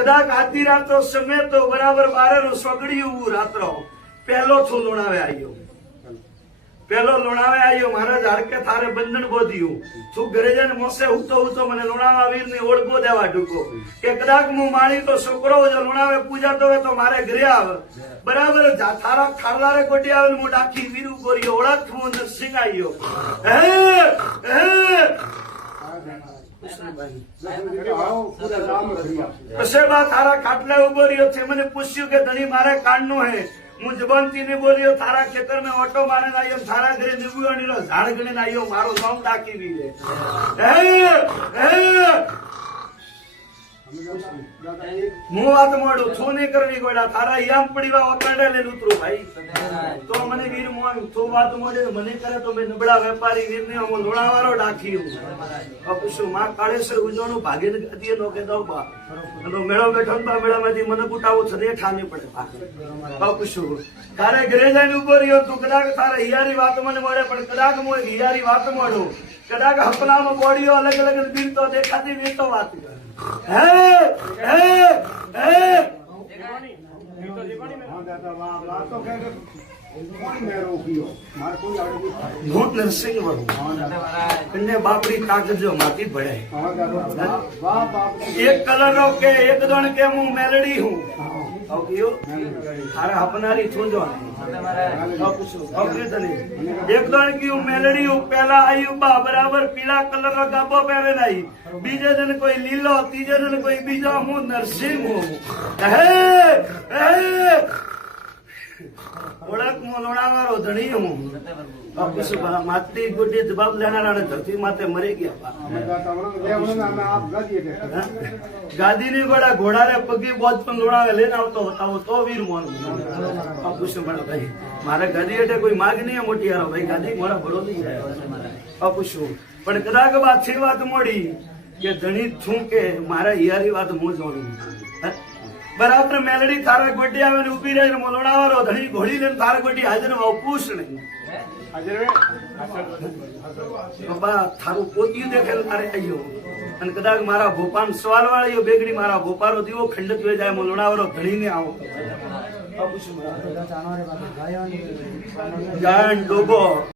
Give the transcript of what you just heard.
કદાચ આધી રાતો સમય તો બરાબર 12 સગડ્યું રાત્રો પહેલો છું લુણાવે આવ્યો પેલો લુણાવે આવ્યો મારા ઝાડકે થારે બંધન બોધ્યું તું ઘરે જઈને મોસે ઉતો મને લુણાવા વીર ની ઓળખો દેવા ઢૂકો કે કદાચ હું માણી તો છોકરો જો લુણાવે પૂજાતો હોય તો મારે ઘરે આવે બરાબર થારા ખારલારે કોટી આવે હું ડાખી વીરું ગોરીયો ઓળખ હું નરસિંહ આવ્યો પછી બા તારા ખાટલા ઉભો રહ્યો છે મને પૂછ્યું કે ધણી મારે કાઢનું હે હું જબનથી ને બોલ્યો થારા ખેતર में ઓટો મારે આવ્યો થારા ઘરે નિબુવાણી નો ઝાડ ગણે આવ્યો મારો નામ ડાકી વીરે હું વાત મોડું છું નહીં કરવી ગોડા થારા યામ પડીવા ઓટાડે લઈને ઉતરું ભાઈ તો મને વીર મોન તું વાત મોડે મને કરે તો મેં નબળા વેપારી વીર ને હું લોણાવાળો ડાકી પૂછું માં કાળેશ્વર ઉજવણું ભાગીને ગતિએ નો કે દઉં બા મેળો બેઠો મેળામાંથી મને બુટાવું છે રેઠા નહીં પડે પૂછું તારે ઘરે જઈને ઉભો રહ્યો તું કદાચ તારે હિયારી વાત મને મળે પણ કદાચ હું હિયારી વાત મળું કદાચ હપનામાં બોડીઓ અલગ અલગ વીર તો દેખાતી વીર તો વાત કરે હું નરસિંહ વડું બાપડી કાગજો માંથી ભળાય એક કલર નો કે એક દણ કે હું મેલડી હું अपनारी छूंजो एक दण की मेलडी पहला आई बा बराबर पीला कलर का गाबो पहरे आई बीजे दिन कोई लीलो तीजे दिन कोई बीजो हूँ नरसिंह हूँ ओळख मो लोणावारो धणी हूँ माती गुड्डी जवाब लेना धरती माते मरी गया गादी नहीं बड़ा घोड़ा रे पगी बहुत पण लोणावे लेने आवतो बताओ तो वीर मोन पूछो बड़ा भाई मारे गादी एटे कोई माग नहीं है मोटी यारो भाई गादी मोरा बड़ो नहीं है पूछो पण कदाच बात छे बात मोड़ी के धणी छू के मारा यारी बात मो जोड़ू बराबर मेलडी थारा गोटी आवे ने ऊभी रही लोणावारो धणी घोड़ी लेने थारा गोटी हाजर में पूछ नहीं बाबा थारू पोतिયું દેખેલ તારે આયો અને કદાચ મારા ભોપાન સવાલ વાળ્યો બેગડી મારા ભોપારો દીવો ખંડત વે જાય લોણાવારો ધણીને આવો ગાયન ડોબો